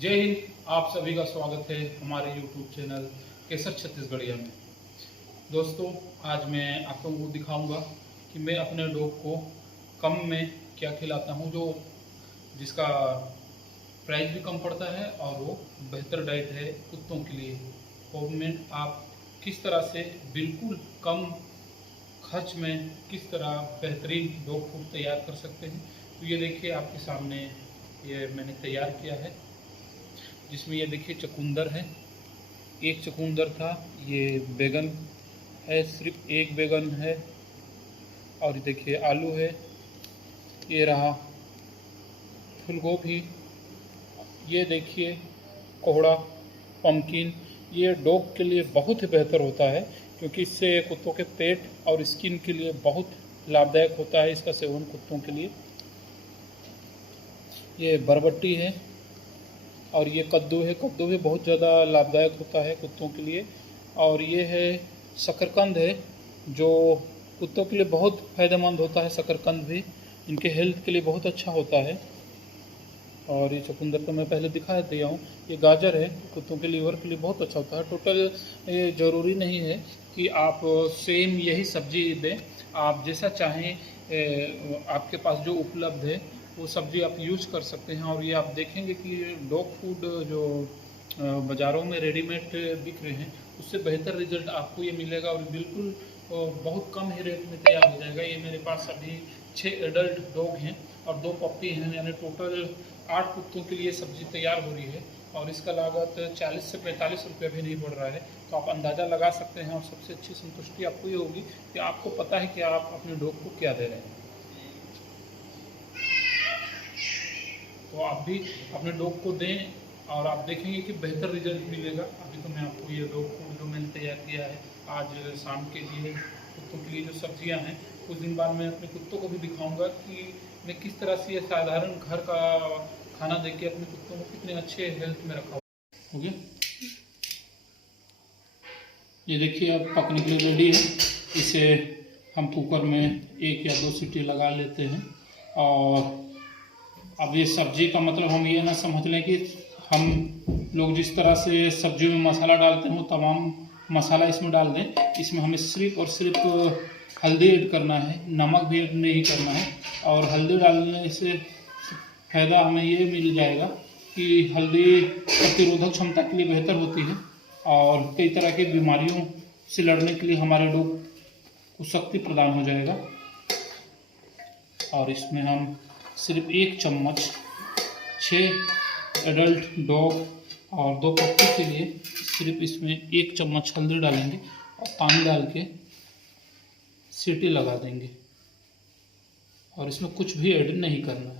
जय हिंद। आप सभी का स्वागत है हमारे YouTube चैनल केसर छत्तीसगढ़िया में। दोस्तों, आज मैं आप लोगों को दिखाऊंगा कि मैं अपने डॉग को कम में क्या खिलाता हूं, जो जिसका प्राइस भी कम पड़ता है और वो बेहतर डाइट है कुत्तों के लिए। होममेड आप किस तरह से बिल्कुल कम खर्च में किस तरह बेहतरीन डॉग फूड तैयार कर सकते हैं। तो ये देखिए, आपके सामने ये मैंने तैयार किया है, जिसमें ये देखिए चुकंदर है, एक चुकंदर था, ये बैगन है, सिर्फ एक बैगन है, और ये देखिए आलू है, ये रहा फूल गोभी, ये देखिए कोहड़ा पम्पकिन। ये डॉग के लिए बहुत ही बेहतर होता है, क्योंकि इससे कुत्तों के पेट और स्किन के लिए बहुत लाभदायक होता है इसका सेवन कुत्तों के लिए। ये बरबट्टी है और ये कद्दू है। कद्दू भी बहुत ज़्यादा लाभदायक होता है कुत्तों के लिए। और ये है शकरकंद है, जो कुत्तों के लिए बहुत फ़ायदेमंद होता है। शकरकंद भी इनके हेल्थ के लिए बहुत अच्छा होता है। और ये चुकंदर तो मैं पहले दिखा दिया हूँ। ये गाजर है, कुत्तों के लीवर के लिए बहुत अच्छा होता है। टोटल ये ज़रूरी नहीं है कि आप सेम यही सब्जी दें, आप जैसा चाहें आपके पास जो उपलब्ध है वो सब्जी आप यूज कर सकते हैं। और ये आप देखेंगे कि डॉग फूड जो बाज़ारों में रेडीमेड बिक रहे हैं, उससे बेहतर रिजल्ट आपको ये मिलेगा और बिल्कुल बहुत कम ही रेट में तैयार हो जाएगा। ये मेरे पास अभी 6 एडल्ट डॉग हैं और 2 पप्पी हैं, यानी टोटल 8 कुत्तों के लिए सब्जी तैयार हो रही है। और इसका लागत 40 से 45 रुपये भी नहीं पड़ रहा है। तो आप अंदाज़ा लगा सकते हैं। और सबसे अच्छी संतुष्टि आपको ये होगी कि आपको पता है कि आप अपने डॉग को क्या दे रहे हैं। तो आप भी अपने डॉग को दें और आप देखेंगे कि बेहतर रिजल्ट मिलेगा। अभी तो मैं आपको ये डॉग फूड जो मैंने तैयार किया है आज शाम के लिए कुत्तों के लिए जो सब्जियां हैं, कुछ दिन बाद मैं अपने कुत्तों को भी दिखाऊंगा कि मैं किस तरह से ये साधारण घर का खाना देके अपने कुत्तों को कितने अच्छे हेल्थ में रखा हो गया। ये देखिए अब पकने के लिए रेडी है। इसे हम कुकर में 1 या 2 सीटी लगा लेते हैं। और अब ये सब्जी का मतलब हम ये ना समझ लें कि हम लोग जिस तरह से सब्जियों में मसाला डालते हैं वो तमाम मसाला इसमें डाल दें। इसमें हमें सिर्फ और सिर्फ हल्दी ऐड करना है, नमक भी ऐड नहीं करना है। और हल्दी डालने से फ़ायदा हमें ये मिल जाएगा कि हल्दी प्रतिरोधक क्षमता के लिए बेहतर होती है और कई तरह की बीमारियों से लड़ने के लिए हमारे डॉग को शक्ति प्रदान हो जाएगा। और इसमें हम सिर्फ 1 चम्मच 6 एडल्ट डॉग और 2 पप्पी के लिए सिर्फ इसमें 1 चम्मच हल्दी डालेंगे और पानी डाल के सीटी लगा देंगे। और इसमें कुछ भी ऐड नहीं करना है।